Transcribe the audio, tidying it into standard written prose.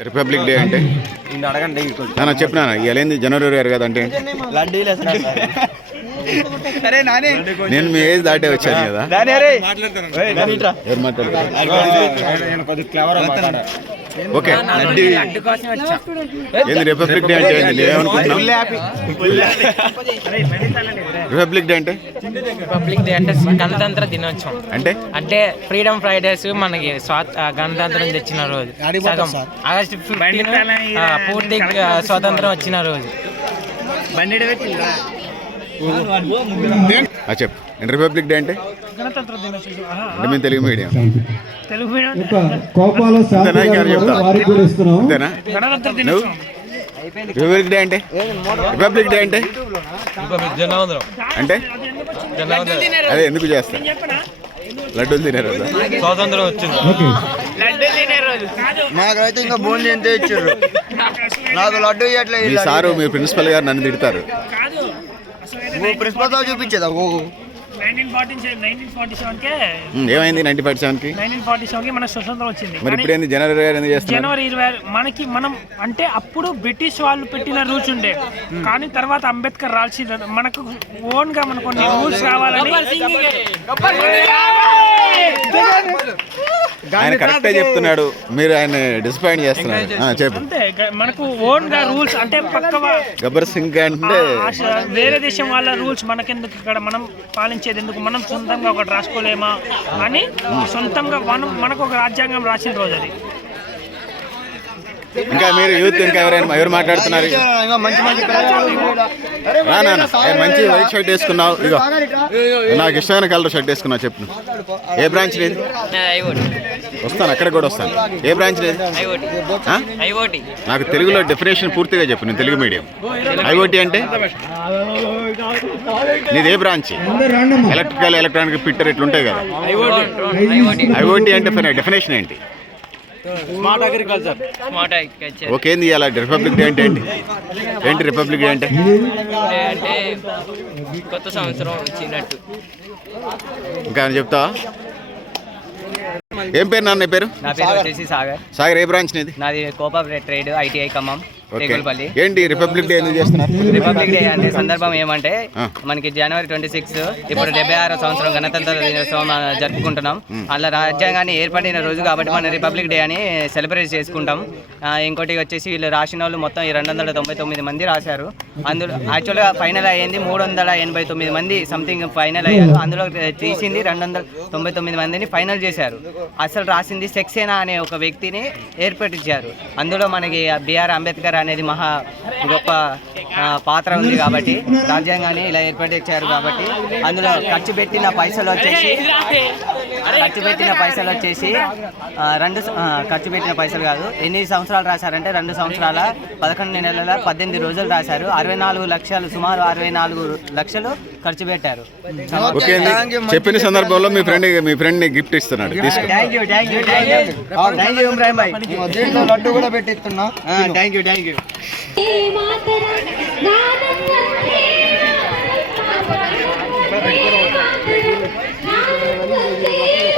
Republic day అంటే అడగండి చెప్పినా ఇవాళ జనవరి 26 కదా అంటే నేను మీ ఏజ్ దాటే వచ్చాను కదా. ఎవరు మాట్లాడతారు? ఓకే, ఏంది రిపబ్లిక్ డే అంటే ఏంది? నేనేమనుకుంటున్నాను రిపబ్లిక్ డే అంటే గణతంత్ర దినోత్సవం అంటే అంటే ఫ్రీడమ్ ఫ్రైడేస్ మనకి గణతంత్రం తెచ్చిన రోజు. సగం ఆగస్టు 15 పూర్తి స్వాతంత్రం వచ్చిన రోజు. చెప్పు రిపబ్లిక్ డే అంటే గణతంత్ర దినోత్సవం అంటే మేము తెలుగు మీడియం రిపబ్లిక్ డే అంటే రిపబ్లిక్ డే అంటే అంటే అదే ఎందుకు చేస్తా? లడ్డూలు తినే రోజు స్వాతంత్రం వచ్చింది. నాకైతే ఇంకా భోజనం ఎంత ఇచ్చారు, నాకు లడ్డు ఇవ్వట్లేదు. మీ సారు మీ ప్రిన్సిపల్ గారు నన్ను తిడతారు. Principal sir చూపించేదా? 1947కే ఏమైంది? 1947కి మనకు స్వతంత్రం వచ్చింది. మరి ఇప్పుడు ఏంది జనవరి 26 ఎందుకు చేస్తున్నారు? జనవరి 26 మనం అంటే అప్పుడు బ్రిటిష్ వాళ్ళు పెట్టిన రూల్స్ ఉండే, కానీ తర్వాత అంబేద్కర్ రాల్సిన మనకు ఓన్ గా మనకు కొన్ని రూల్స్ కావాలని ఆయన కరెక్టే చెప్తున్నాడు, మీరు ఆయన డిసప్పాయింట్ చేస్తున్నారు. చెప్పు. అంతే, మనకు ఓన్ గా రూల్స్ అంటే పక్క గబ్బర్ సింగ్ అంటే వేరే దేశం వాళ్ళ రూల్స్ మనకెందుకు, ఇక్కడ మనం పాలించేది ఎందుకు, మనం సొంతంగా ఒకటి రాసుకోలేమా అని సొంతంగా మనకు ఒక రాజ్యాంగం రాసిన రోజు అది. ఇంకా మీరు యూత్ ఇంకా ఎవరు మాట్లాడుతున్నారు? మంచి వైట్ షర్ట్ వేసుకున్నావు, ఇగో నాకు ఇష్టమైన కలర్ షర్ట్ వేసుకున్నావు. చెప్పు, ఏ బ్రాంచ్ లేదు? వస్తాను, అక్కడ కూడా వస్తాను. ఏ బ్రాంచ్ లేదు? నాకు తెలుగులో డెఫినేషన్ పూర్తిగా చెప్పు. నేను తెలుగు మీడియం. ఐఓటీ అంటే నీది ఏ బ్రాంచ్? ఎలక్ట్రికల్, ఎలక్ట్రానిక్, ఫిట్టర్ ఇట్లుంటాయి కదా. ఐఓటీ అంటే డెఫినేషన్ ఏంటి? Smart agriculture. ఓకే, ఏంది అలా రిపబ్లిక్ డే అంటే ఏంటి రిపబ్లిక్ డే అంటే? అంటే కొత్త సంవత్సరం వచ్చినట్టు. ఇంకా చెప్తావా? ఏం పేరు నాన్న పేరు? నా పేరు వచ్చేసి సాగర్. సాగర్, ఏ బ్రాంచ్ నీది? నాది cooperative trade ITI Khammam Tekulapalli. ఏంటి రిపబ్లిక్ డే ఎందుకు చేస్తున్నారు? రిపబ్లిక్ డే అంటే సందర్భం ఏమంటే మనకి జనవరి 26 ఇప్పుడు 76వ సంవత్సరం గణతంత్ర దినోత్సవం జరుపుకుంటున్నాం. అలా రాజ్యాంగాన్ని ఏర్పడిన రోజు కాబట్టి మనం రిపబ్లిక్ డే అని సెలబ్రేట్ చేసుకుంటాం. ఇంకోటి వచ్చేసి వీళ్ళు రాసిన వాళ్ళు మొత్తం 299 మంది రాశారు. అందులో యాక్చువల్గా ఫైనల్ అయ్యింది 389 మంది సంథింగ్ ఫైనల్ అయ్యారు. అందులో తీసింది 299 మందిని ఫైనల్ చేశారు. అసలు రాసింది సక్సేనా అనే ఒక వ్యక్తిని ఏర్పటించారు. అందులో మనకి బిఆర్ అంబేద్కర్ అనేది మహా గొప్ప పాత్ర ఉంది కాబట్టి రాజ్యాంగాన్ని ఇలా ఏర్పటించారు. కాబట్టి అందులో ఖర్చు పెట్టిన పైసలు వచ్చేసి ఖర్చు పెట్టిన పైసలు కాదు, ఎన్ని సంవత్సరాలు రాశారంటే 2 సంవత్సరాల 11 నెలల 18 రోజులు రాశారు. 64 లక్షలు, సుమారు 64 లక్షలు ఖర్చు పెట్టారు. చెప్పిన సందర్భంలో మీ ఫ్రెండ్ ని గిఫ్ట్ ఇస్తున్నాడు. లడ్డు కూడా పెట్టిస్తున్నా. Thank you. ఏ